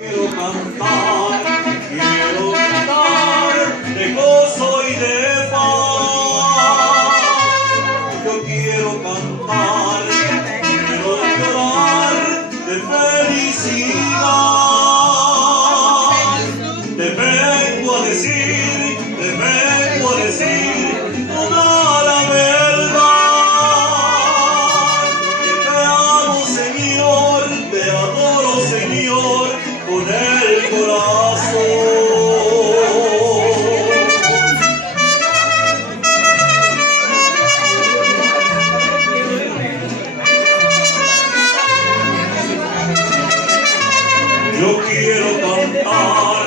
Quiero cantar de gozo y de paz. Yo quiero cantar, quiero llorar de felicidad. Te vengo a decir toda la verdad. Que te amo, Señor, te adoro, Señor, con el corazón. Yo quiero cantar,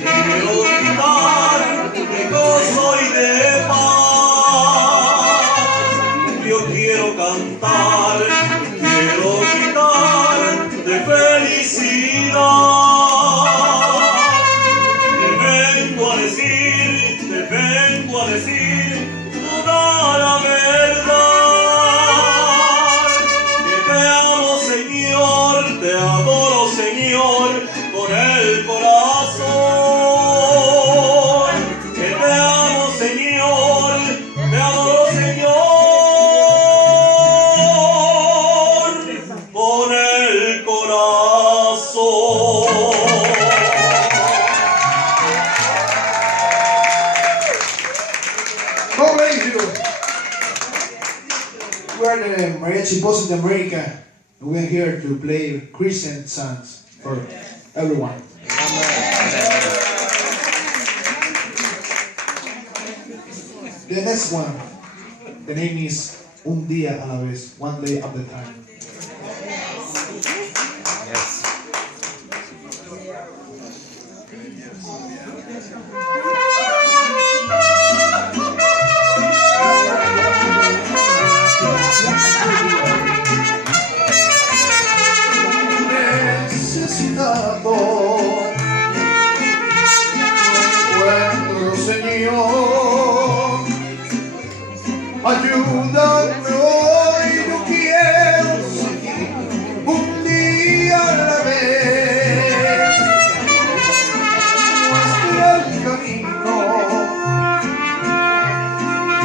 quiero gritar de gozo y de paz. Yo quiero cantar, quiero gritar de felicidad. Te vengo a decir toda la verdad. Que te amo, Señor, te adoro, Señor, con el corazón. Que te amo, Señor, te adoro, Señor, con el corazón. God bless you. We are the Mariachi Boys in America, and we are here to play Christian songs for everyone. The next one, the name is Un Día a la Vez, One Day at a Time. Necesitado encuentro, Señor, ayúdame hoy, yo quiero seguir un día a la vez. Muestra el camino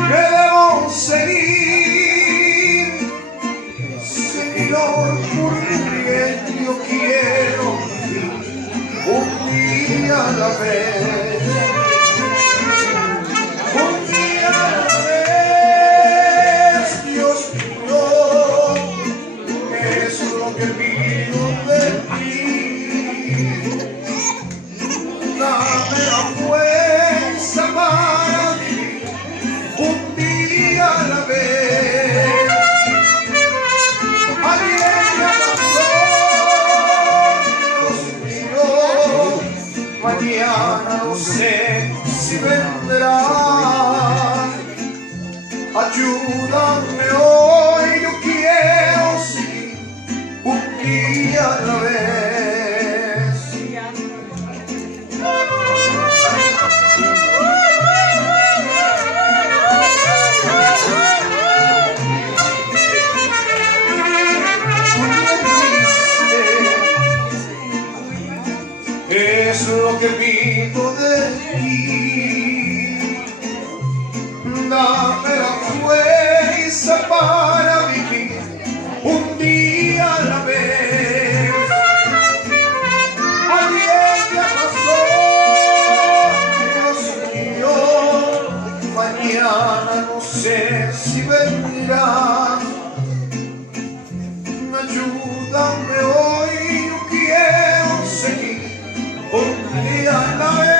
que debo seguir, Señor, porque yo quiero un día a la vez. Un día a la vez, Dios mío, es lo que pido de ti. Dame la fuerza para vivir un día a la vez. Ayer ya pasó, Dios mío, mañana no sé si vendrá. Ayúdame hoy, yo quiero seguir un día a la vez. Es lo que pido de ti. Dame la fuerza para vivir un día a la vez. Ayer ya pasó, Dios mío, mañana no sé si vendrá. Ayúdame hoy, yo quiero seguir un día a la vez.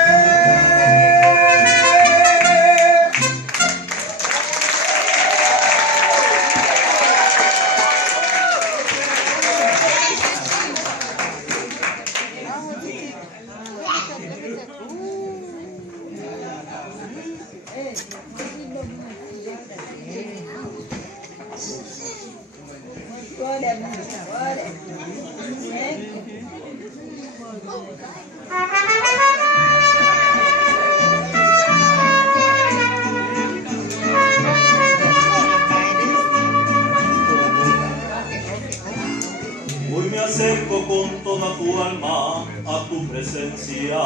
Hoy me acerco con toda tu alma a tu presencia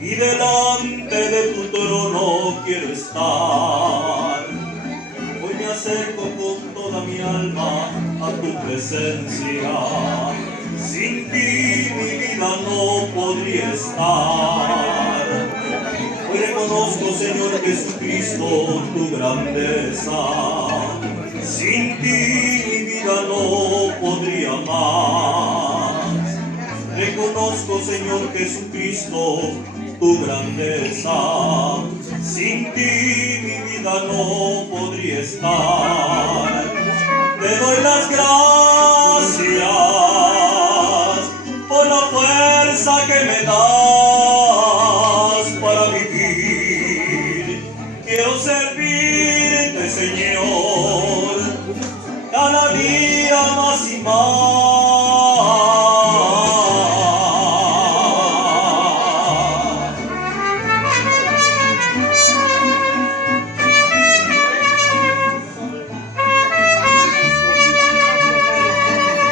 y delante de tu trono quiero estar. Hoy me acerco con toda mi alma a tu presencia. Sin ti mi vida no podría estar. Hoy reconozco, Señor Jesucristo, tu grandeza. Sin ti mi vida no podría más. Reconozco, Señor Jesucristo, tu grandeza. Sin ti mi vida no podría estar. Te doy las gracias por la fuerza que me das para vivir. Quiero servirte, Señor, cada día más y más.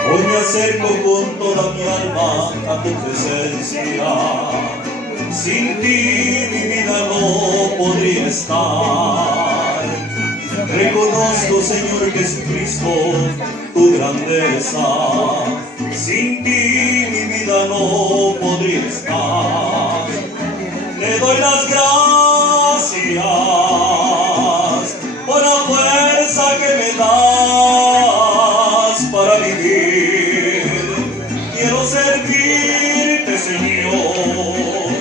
Hoy me acerco con toda mi alma a tu presencia. Sin ti mi vida no podría estar. Reconozco, Señor Jesucristo, tu grandeza. Sin ti mi vida no podría estar. Te doy las gracias por la fuerza que me das para vivir. Quiero servirte, Señor,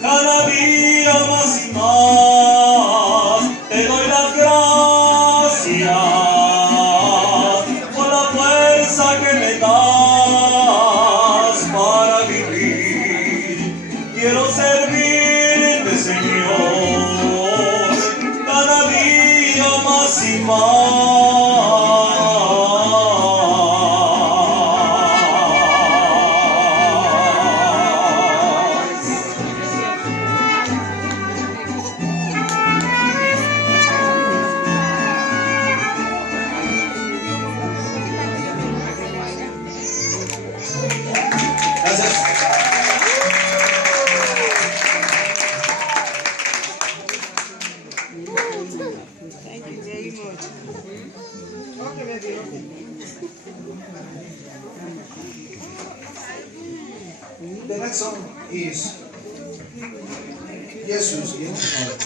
cada día más y más. Te doy las gracias por la fuerza que me das para vivir. Quiero servirte, Señor, cada día más y más. Thank you very much. Okay, baby, okay. The next song is Jesus in Heaven.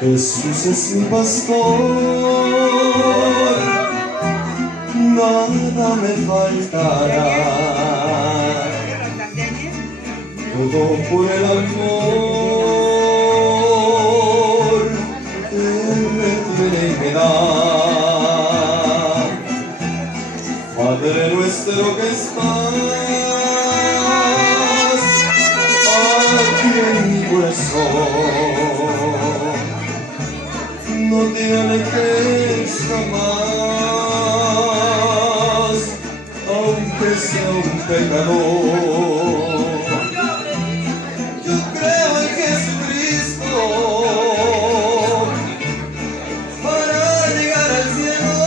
Jesús es mi pastor, nada me faltará, todo por el amor que me tiene y me da. Padre nuestro que estás aquí en mi corazón, no te alejes jamás, aunque sea un pecador. Yo creo en Jesucristo para llegar al cielo,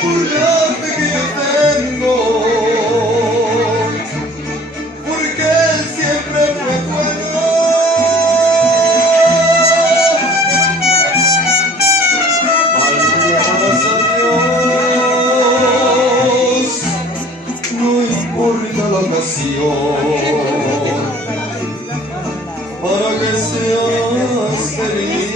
por la fe que yo tengo, porque Él siempre fue bueno. Para que seas feliz,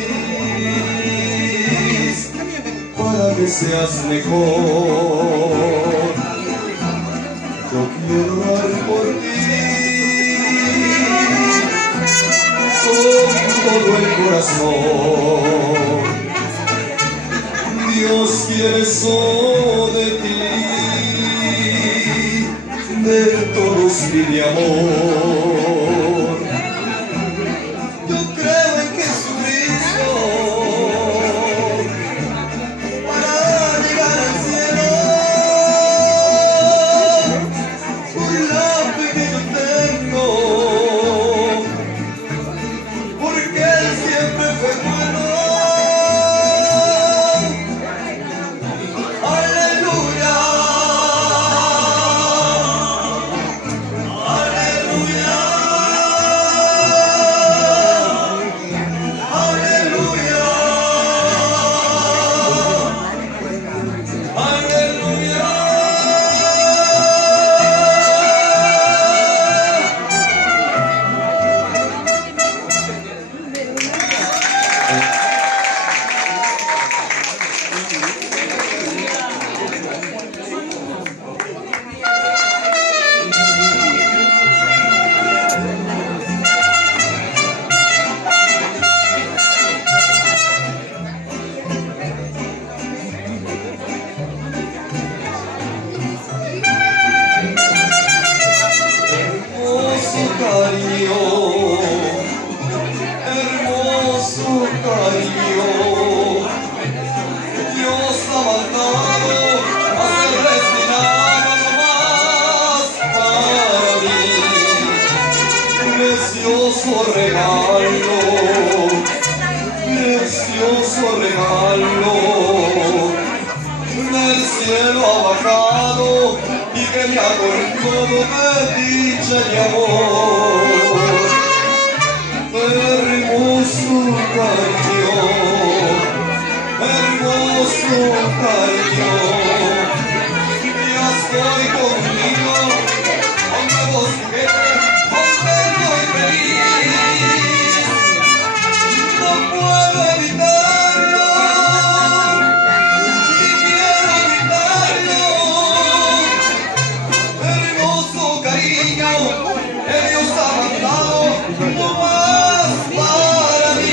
para que seas mejor, yo quiero orar por ti con todo el corazón. Dios quiere eso de ti, de todos pide amor. Yo creo en Jesucristo hermoso cariño. Dios ha mandado a ser destinado nomás para mí. Precioso regalo, precioso regalo, del cielo ha bajado y que me ha colmado de dicha y amor. Hermoso cariño, hermoso cariño, ya estoy conmigo, con nuevos juguetes, contento y feliz. No puedo evitarlo, ni quiero evitarlo. Hermoso cariño que Dios ha mandado, no más para mí.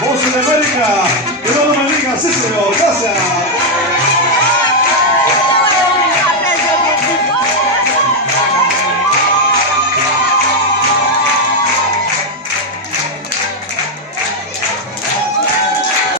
Voz de América, que no me digas, sí señor, gracias.